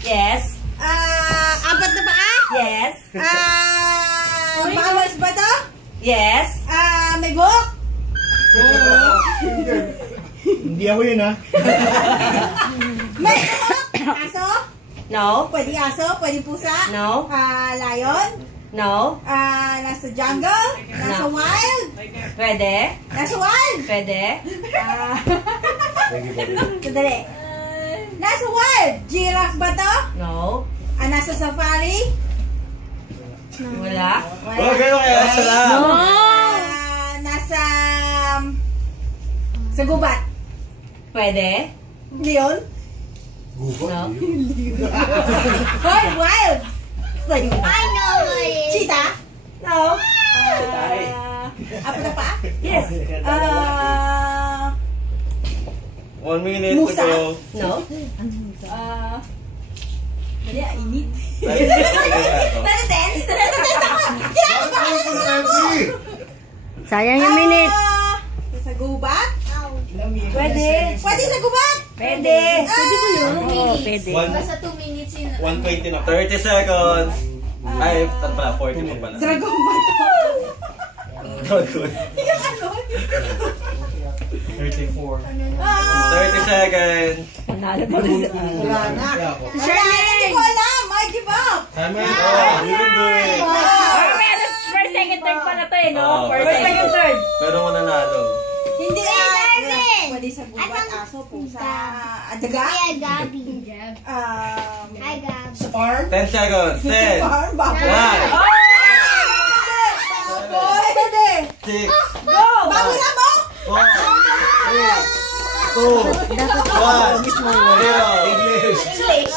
Yes. Apat na paa? Yes. Bawas ba to? Yes. May buhok? Hindi ako yun, ha? May buhok? Aso? No. Pwede aso? Pwede pusa? No. Lion? No. Nasa jungle? Nasa No. wild? Pwede. Nasa wild? Pwede. Sandali. Nasa wild? Giraffe ba to? No. Nasa safari? Wala. Okay, salam. No. Nasa... sa gubat? Pwede. Leon? No. Hoy, wild! I know it. Cheetah? No. Apat na pa? Yes. 1 minute to Musa? go. No. Dali, init. Sige na. Dance? Sayang yung minute. Sa gubat? Pwede. Pwede sa gubat? Pwede. Pwede ko yun. Oo, pwede. Basta 2 minutes yun. 120 na. 30 seconds. Ay, saan pala? 40 mo pala. Dragon ba to? Good. Yung ano? 30 seconds. Panalo pa rin. Wala na. Hindi ko alam. I give up. Oh, you can do it. First, second, third pa na to eh, no? Oo, First, second, third. Pero mo nanalo. Hindi Darwin! pwede sa gubat, aso, pusa, daga. Hi, Gabi. Hi, Gab. Sa farm? 10 seconds. 10, Farm, baboy. 9, Pwede. 6, Go! Baboy na mo? 4, 3, 2, 1, 0. English. English.